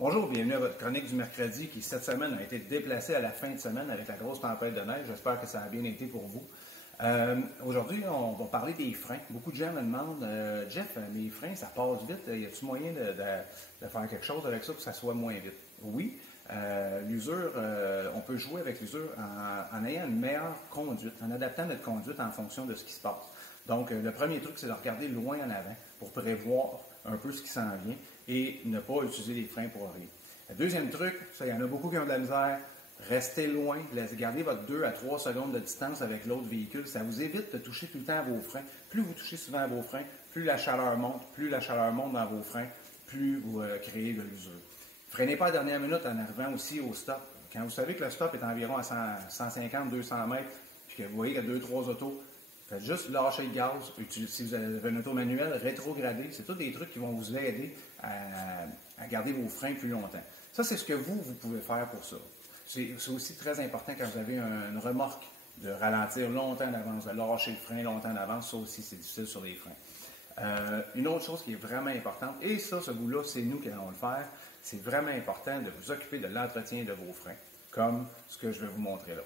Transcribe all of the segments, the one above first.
Bonjour, bienvenue à votre chronique du mercredi qui, cette semaine, a été déplacée à la fin de semaine avec la grosse tempête de neige. J'espère que ça a bien été pour vous. Aujourd'hui, on va parler des freins. Beaucoup de gens me demandent, Jeff, les freins, ça passe vite. Y a-t-il moyen de faire quelque chose avec ça pour que ça soit moins vite? Oui. L'usure, on peut jouer avec l'usure en ayant une meilleure conduite, en adaptant notre conduite en fonction de ce qui se passe. Donc, le premier truc, c'est de regarder loin en avant pour prévoir un peu ce qui s'en vient et ne pas utiliser les freins pour rien. Le deuxième truc, ça, il y en a beaucoup qui ont de la misère, restez loin, gardez votre 2 à 3 secondes de distance avec l'autre véhicule. Ça vous évite de toucher tout le temps à vos freins. Plus vous touchez souvent à vos freins, plus la chaleur monte dans vos freins, plus vous créez de l'usure. Freinez pas à la dernière minute en arrivant aussi au stop. Quand vous savez que le stop est environ à 150-200 mètres, puis que vous voyez qu'il y a 2-3 autos, faites juste lâcher le gaz. Si vous avez une auto manuelle, rétrograder. C'est tous des trucs qui vont vous aider à garder vos freins plus longtemps. Ça, c'est ce que vous pouvez faire pour ça. C'est aussi très important quand vous avez une remorque de ralentir longtemps d'avance, de lâcher le frein longtemps d'avance. Ça aussi, c'est difficile sur les freins. Une autre chose qui est vraiment importante, et ça, ce bout-là, c'est nous qui allons le faire, c'est vraiment important de vous occuper de l'entretien de vos freins, comme ce que je vais vous montrer là.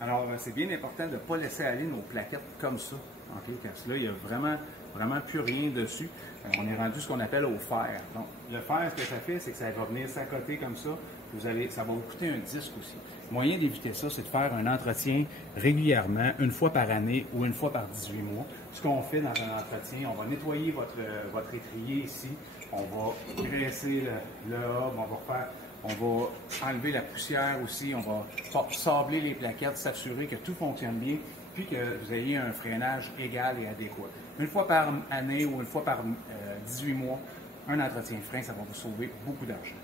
Alors, c'est bien important de ne pas laisser aller nos plaquettes comme ça, okay? Parce que là, il n'y a vraiment plus rien dessus. On est rendu ce qu'on appelle au fer. Donc, le fer, ce que ça fait, c'est que ça va venir s'accoter comme ça. Ça va vous coûter un disque aussi. Le moyen d'éviter ça, c'est de faire un entretien régulièrement, une fois par année ou une fois par 18 mois. Ce qu'on fait dans un entretien, on va nettoyer votre étrier ici, on va graisser le hub, on va enlever la poussière aussi, on va sabler les plaquettes, s'assurer que tout fonctionne bien, puis que vous ayez un freinage égal et adéquat. Une fois par année ou une fois par 18 mois, un entretien de frein, ça va vous sauver beaucoup d'argent.